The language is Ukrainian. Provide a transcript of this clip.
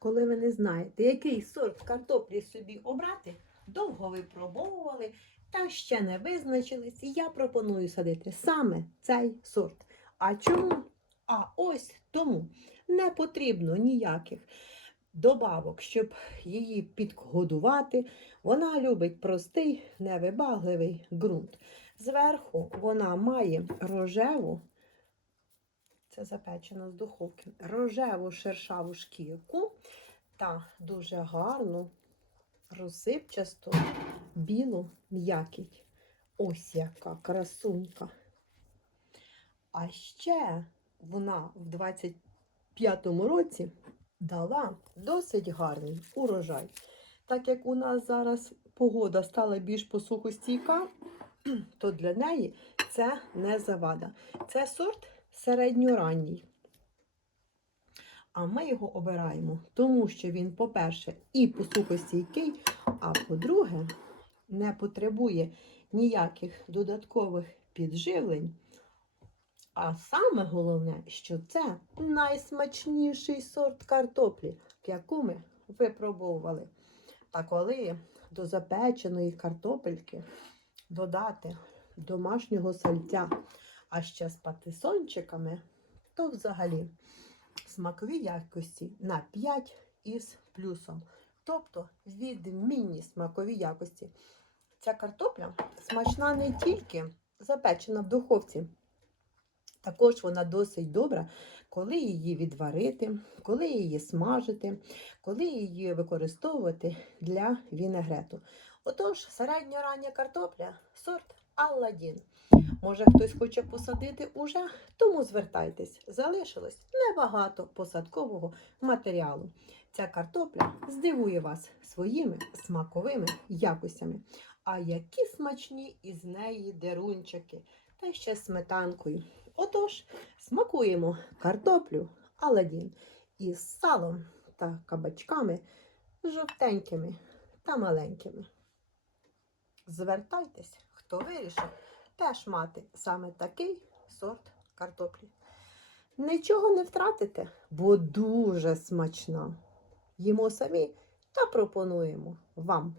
коли ви не знаєте, який сорт картоплі собі обрати, довго випробовували та ще не визначились, я пропоную садити саме цей сорт. А чому? А ось тому не потрібно ніяких добавок, щоб її підгодувати. Вона любить простий, невибагливий ґрунт. Зверху вона має рожеву, це запечено з духовки, рожеву шершаву шкірку та дуже гарну, розсипчасту, білу м'якіть. Ось яка красунька. А ще вона в 25-му році дала досить гарний урожай. Так як у нас зараз погода стала більш посухостійка, то для неї це не завада. Це сорт середньоранній. А ми його обираємо, тому що він, по-перше, і посухостійкий, а по-друге, не потребує ніяких додаткових підживлень. А саме головне, що це найсмачніший сорт картоплі, яку ми випробовували. А коли до запеченої картопельки додати домашнього сальця, а ще з патисончиками, то взагалі смакові якості на 5 із плюсом. Тобто відмінні смакові якості. Ця картопля смачна не тільки запечена в духовці. Також вона досить добра, коли її відварити, коли її смажити, коли її використовувати для вінегрету. Отож, середньорання картопля сорт Алладін. Може, хтось хоче посадити уже, тому звертайтесь. Залишилось небагато посадкового матеріалу. Ця картопля здивує вас своїми смаковими якостями. А які смачні із неї дерунчики, та ще сметанкою. Отож, смакуємо картоплю Аладдін із салом та кабачками жовтенькими та маленькими. Звертайтесь, хто вирішив теж мати саме такий сорт картоплі. Нічого не втратите, бо дуже смачна. Їмо самі та пропонуємо вам.